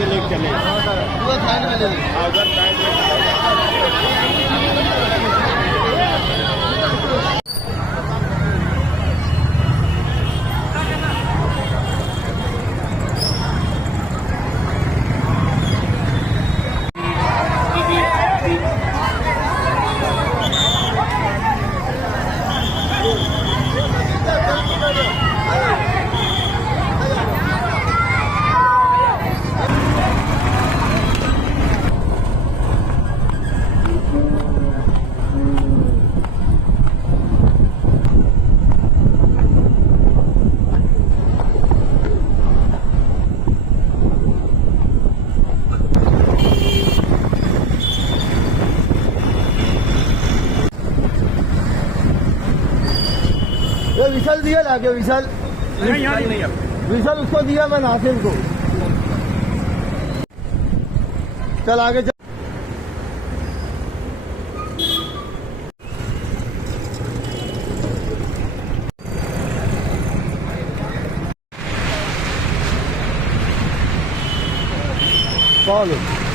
के लेके चले अगर साइड विशाल दिया लाके विशाल नहीं विशाल उसको दिया मैं नासिर को चल आगे चल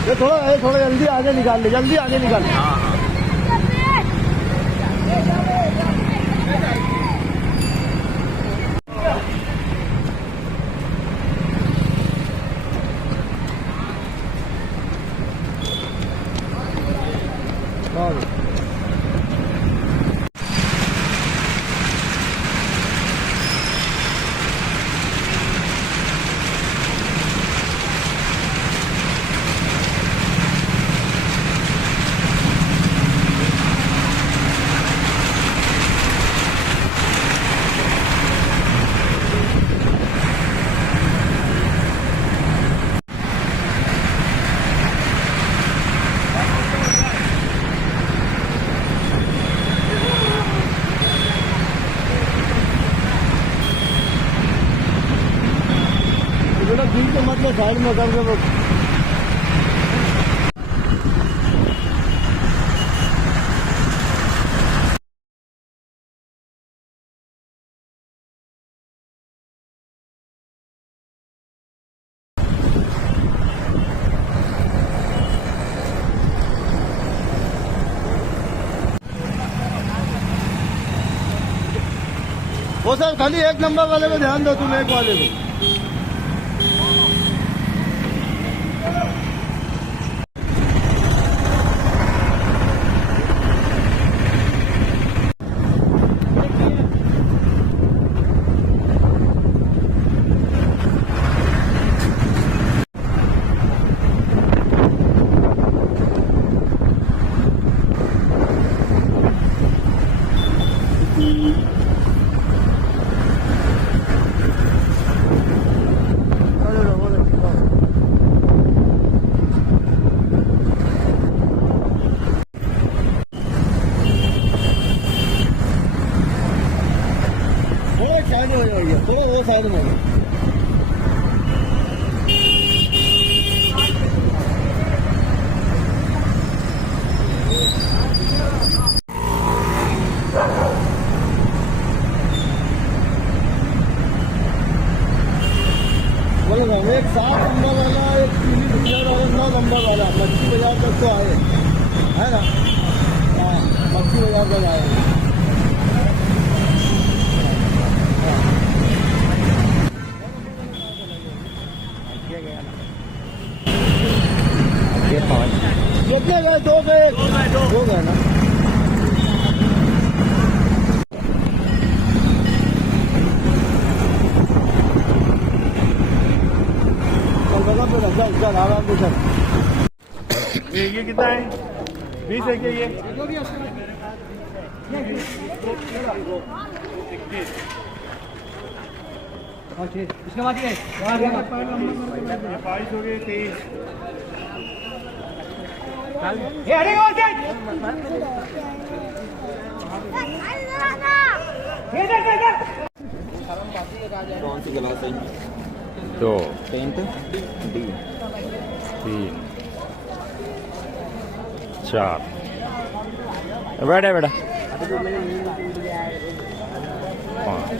ये थोड़ा जल्दी आगे निकाल ले जल्दी आगे निकाल ले दिन के मतलब साइड में कर दो वो सर खाली एक नंबर वाले को ध्यान दो तुम एक वाले को थोड़ा वो साइड में एक 7 नंबर वाला एक पीली दुनिया वाला 9 नंबर वाला मच्छी बाजार तक तो आए है ना हाँ मच्छी बाजार तक आए कितने गए 2 गए 2 गए ना चल आराम से चल ये कितना है 20 है क्या ये इसके बाद ये 22 हो गए 23 कौन सी क्लास है 2 पेंट डी 3 4 बैठा बेटा 5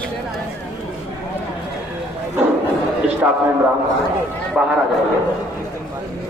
स्टाफ मेंबर बाहर आ जाएंगे।